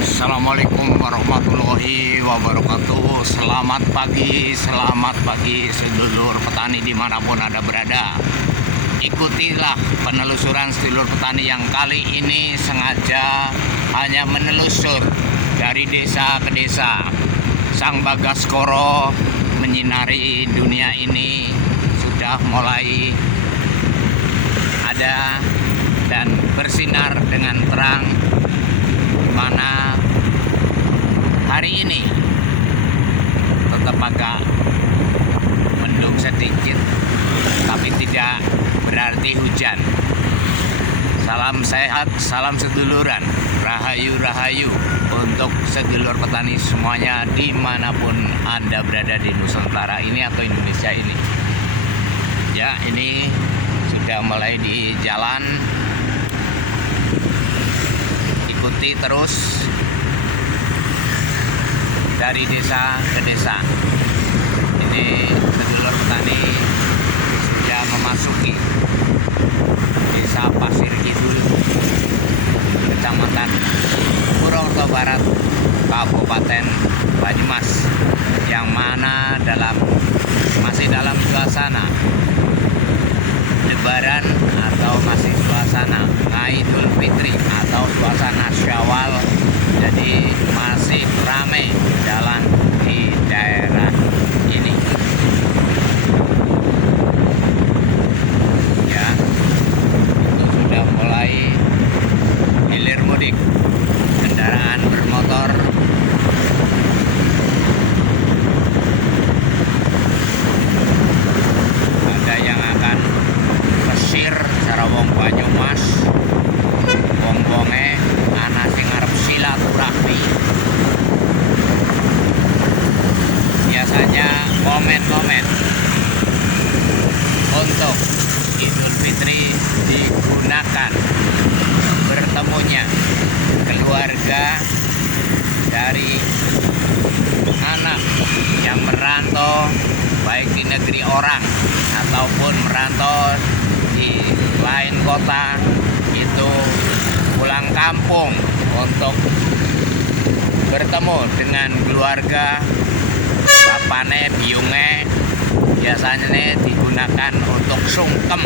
Assalamualaikum warahmatullahi wabarakatuh. Selamat pagi sedulur petani dimanapun Anda berada. Ikutilah penelusuran sedulur petani yang kali ini sengaja hanya menelusur dari desa ke desa. Sang Bagaskoro menyinari dunia ini sudah mulai ada dan bersinar dengan terang, mana hari ini tetap agak mendung sedikit, tapi tidak berarti hujan. Salam sehat, salam seduluran, rahayu untuk sedulur petani semuanya dimanapun Anda berada di Nusantara ini atau Indonesia ini. Ya, ini sudah mulai di jalan. Ikuti terus dari desa ke desa. Ini sedulur petani sudah memasuki desa Pasir Kidul, Kecamatan Purwokerto Barat, Kabupaten Banyumas, yang mana masih dalam suasana Lebaran atau masih suasana Idul Fitri atau suasana Syawal. Jadi masih ramai jalan di daerah ini. Ya, itu sudah mulai hilir mudik kendaraan bermotor. Ada yang akan Mesir cara wong Banyumas, wong bonge ana sing arep silaturahmi. Biasanya momen-momen untuk Idul Fitri digunakan bertemunya keluarga dari anak yang merantau baik di negeri orang ataupun merantau di lain kota, itu pulang kampung untuk bertemu dengan keluarga. Bapane biunge biasanya digunakan untuk sungkem,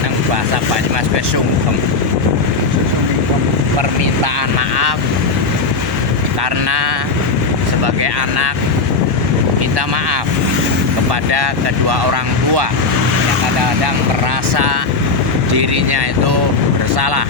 yang bahasa Banyumas sungkem, permintaan maaf karena sebagai anak minta maaf kepada kedua orang tua yang kadang-kadang merasa dirinya itu bersalah.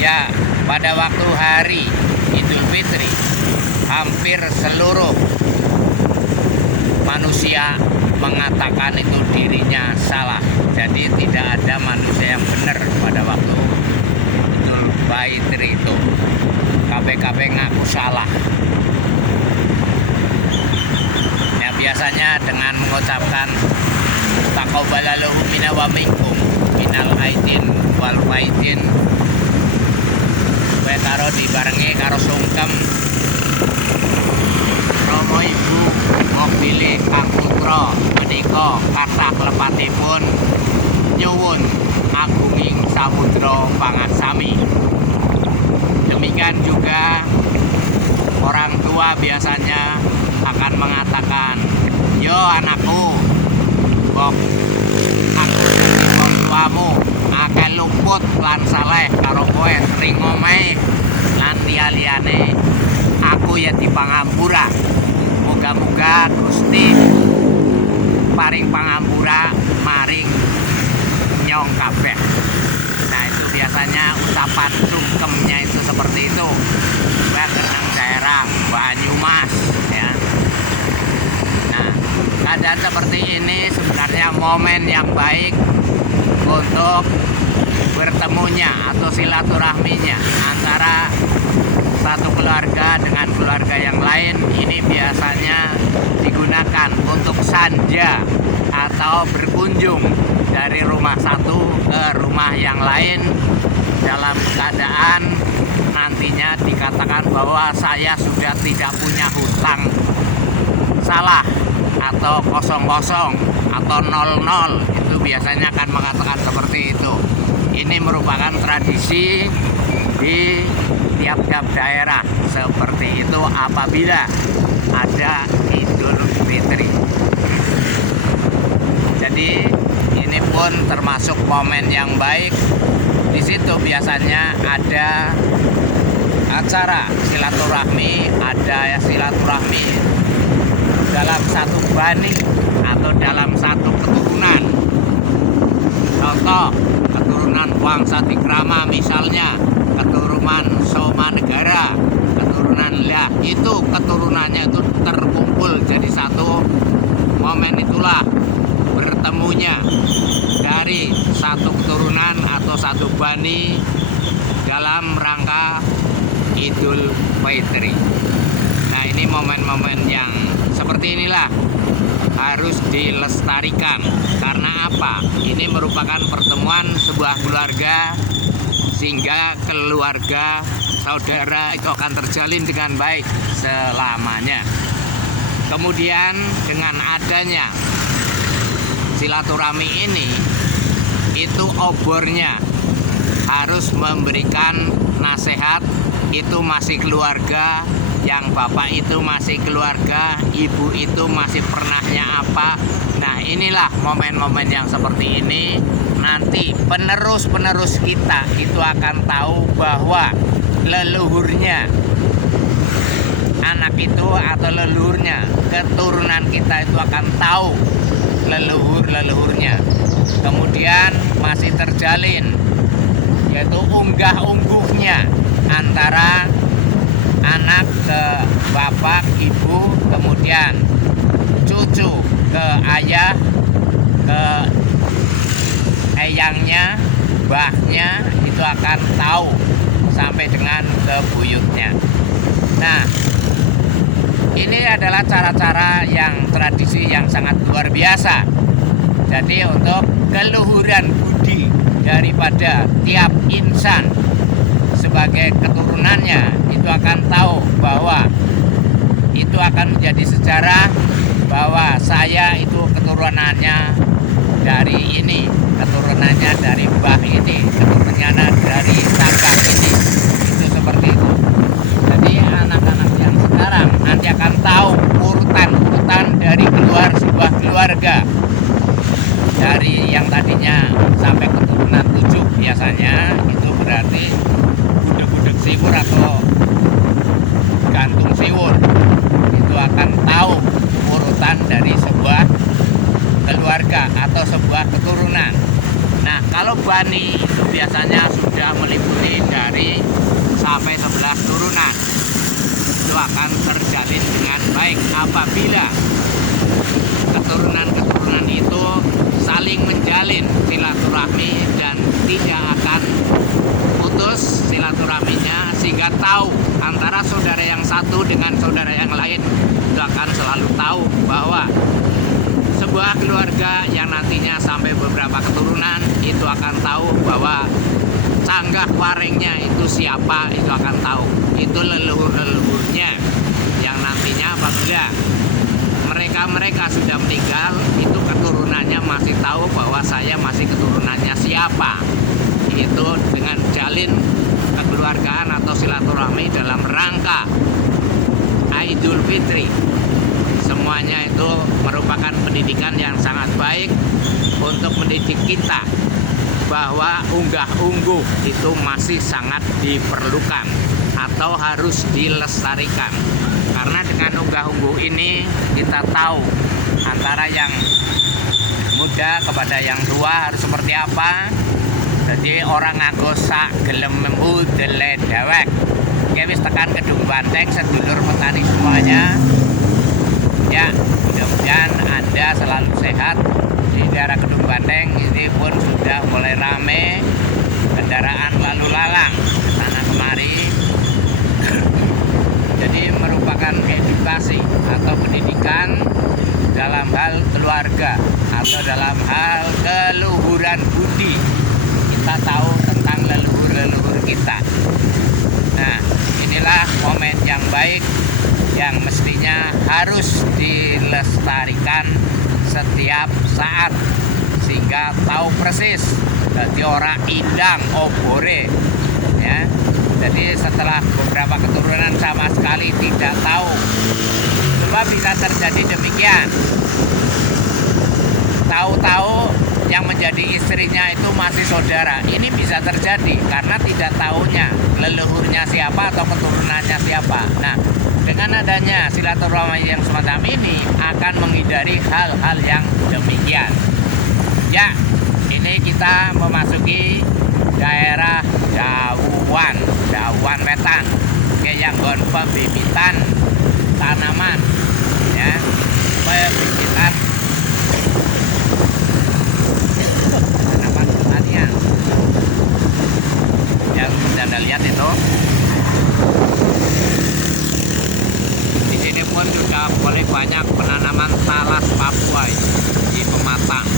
Ya, pada waktu hari Idul Fitri hampir seluruh manusia mengatakan itu dirinya salah. Jadi tidak ada manusia yang benar pada waktu Idul Fitri itu. KPKP ngaku salah. Ya, biasanya dengan mengucapkan taqabbalallahu minna wa minkum minal aidin wal faidin, karo dibarengi karo sungkem Romo Ibu mobile Kang Putra menika kathah klepatipun nyuwun agunging samudra pangasami. Demikian juga orang tua biasanya akan mengatakan, "Yo anakku, kok aku dadi wong tuamu akeh luput lan saleh karo kowe sering ngomeh lan liyane aku ya dipangampura. Moga-moga Gusti paring pangampura maring nyong kabeh." Nah, itu biasanya ucapan sungkemnya itu seperti itu. Kenang daerah Banyumas, ya. Nah, keadaan seperti ini sebenarnya momen yang baik untuk bertemunya atau silaturahminya antara satu keluarga dengan keluarga yang lain. Ini biasanya digunakan untuk sanja atau berkunjung dari rumah satu ke rumah yang lain dalam keadaan nantinya dikatakan bahwa saya sudah tidak punya hutang salah atau kosong-kosong atau 00. Itu biasanya akan mengatakan seperti itu. ini merupakan tradisi di tiap-tiap daerah seperti itu apabila ada Idul Fitri. Jadi ini pun termasuk momen yang baik. Di situ biasanya ada acara silaturahmi, ada silaturahmi dalam satu bani atau dalam satu keturunan. Contoh keturunan Wangsa Tikrama misalnya, keturunan Soma Negara, keturunan lah itu keturunannya itu terkumpul jadi satu. Momen itulah bertemunya dari satu keturunan atau satu bani dalam rangka Idul Fitri. Nah, ini momen-momen yang seperti inilah harus dilestarikan. Karena apa? Ini merupakan pertemuan sebuah keluarga, sehingga keluarga saudara itu akan terjalin dengan baik selamanya. Kemudian dengan adanya silaturahmi ini, itu obornya harus memberikan nasihat. Itu masih keluarga, yang bapak itu masih keluarga, ibu itu masih pernahnya apa. Nah, inilah momen-momen yang seperti ini. Nanti penerus-penerus kita itu akan tahu bahwa leluhurnya anak itu atau leluhurnya keturunan kita itu akan tahu leluhurnya. Kemudian masih terjalin yaitu unggah-ungguhnya antara anak ke bapak, ibu, kemudian cucu ke ayah, ke eyangnya, mbahnya, itu akan tahu sampai dengan ke buyutnya. Nah, ini adalah cara-cara yang tradisi yang sangat luar biasa. Jadi untuk keluhuran budi daripada tiap insan sebagai keturunannya itu akan tahu bahwa itu akan menjadi sejarah bahwa saya itu keturunannya dari ini, keturunannya dari mbah ini, keturunannya dari kakak ini. Itu seperti itu. Jadi anak-anak yang sekarang nanti akan tahu urutan-urutan dari sebuah keluarga. Dari yang tadinya sampai keturunan 7 biasanya itu berarti budek-budek siwur atau gantung siwur. Itu akan tahu urutan dari sebuah keluarga atau sebuah keturunan. Nah, kalau bani itu biasanya sudah meliputi dari sampai 11 turunan. Itu akan terjalin dengan baik apabila keturunan-keturunan itu saling menjalin silaturahmi dan tidak akan putus silaturahminya, sehingga tahu antara saudara yang satu dengan saudara yang lain itu akan selalu tahu bahwa sebuah keluarga yang nantinya sampai beberapa keturunan itu akan tahu bahwa canggah waringnya itu siapa, itu akan tahu. Itu leluhur-leluhurnya yang nantinya apabila mereka sudah meninggal, itu keturunannya masih tahu bahwa saya masih keturunannya siapa. Itu dengan jalin kekeluargaan atau silaturahmi dalam rangka Idul Fitri. Semuanya itu merupakan pendidikan yang sangat baik untuk mendidik kita bahwa unggah-ungguh itu masih sangat diperlukan atau harus dilestarikan. Karena dengan unggah-ungguh ini kita tahu antara yang muda kepada yang tua harus seperti apa. Jadi orang nganggo sak gelem membu dele dewek. Oke, wis tekan Kedung Banteng sedulur petani semuanya. Ya, mudah-mudahan Anda selalu sehat. Di daerah Kedung Banteng ini pun sudah mulai rame kendaraan lalu lalang sana kemari. Jadi merupakan edukasi atau pendidikan dalam hal keluarga atau dalam hal keluhuran budi. Kita tahu tentang leluhur-leluhur kita. Nah, inilah momen yang baik yang mestinya harus dilestarikan setiap saat, sehingga tahu persis Jadi ora indang obore ya. Jadi setelah beberapa keturunan sama sekali tidak tahu. Coba bisa terjadi demikian. Tahu-tahu yang menjadi istrinya itu masih saudara. Ini bisa terjadi karena tidak tahunya leluhurnya siapa atau keturunannya siapa. Nah, dengan adanya silaturahmi yang semacam ini akan menghindari hal-hal yang demikian. Ya, ini kita memasuki daerah Dawan Wetan, yang gon pembibitan tanaman, ya, pembibitan tanaman pertanian. Yang Anda lihat itu, di sini pun sudah mulai banyak penanaman talas Papua di Pematang.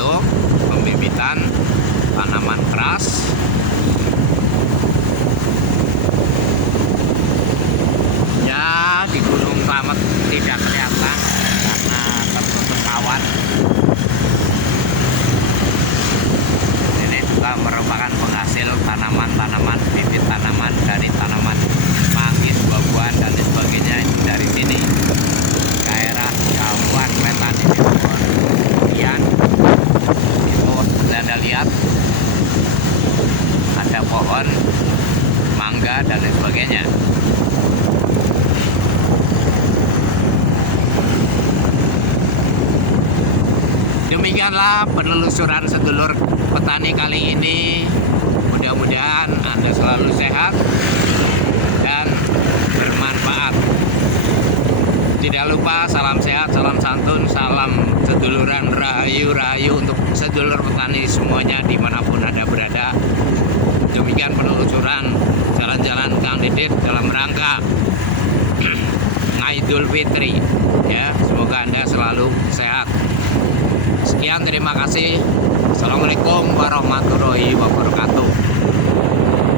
Itu pembibitan tanaman keras. Ya, di Gunung Slamet tidak kelihatan karena tertutup awan. Ini juga merupakan penghasil tanaman-tanaman, bibit tanaman dari tanaman manggis, buah-buahan dan sebagainya itu dari sini. Daerah Dawan Wetan ini. Kemudian itu Anda lihat ada pohon mangga dan lain sebagainya. Demikianlah penelusuran sedulur petani kali ini. Mudah-mudahan Anda selalu sehat dan bermanfaat. Tidak lupa salam sehat, salam santun, salam seduluran, rahayu-rahayu untuk sedulur petani semuanya dimanapun Anda berada. Demikian penelusuran jalan-jalan Kang Didit dalam rangka Idul Fitri. Ya, semoga Anda selalu sehat. Sekian, terima kasih. Assalamualaikum warahmatullahi wabarakatuh.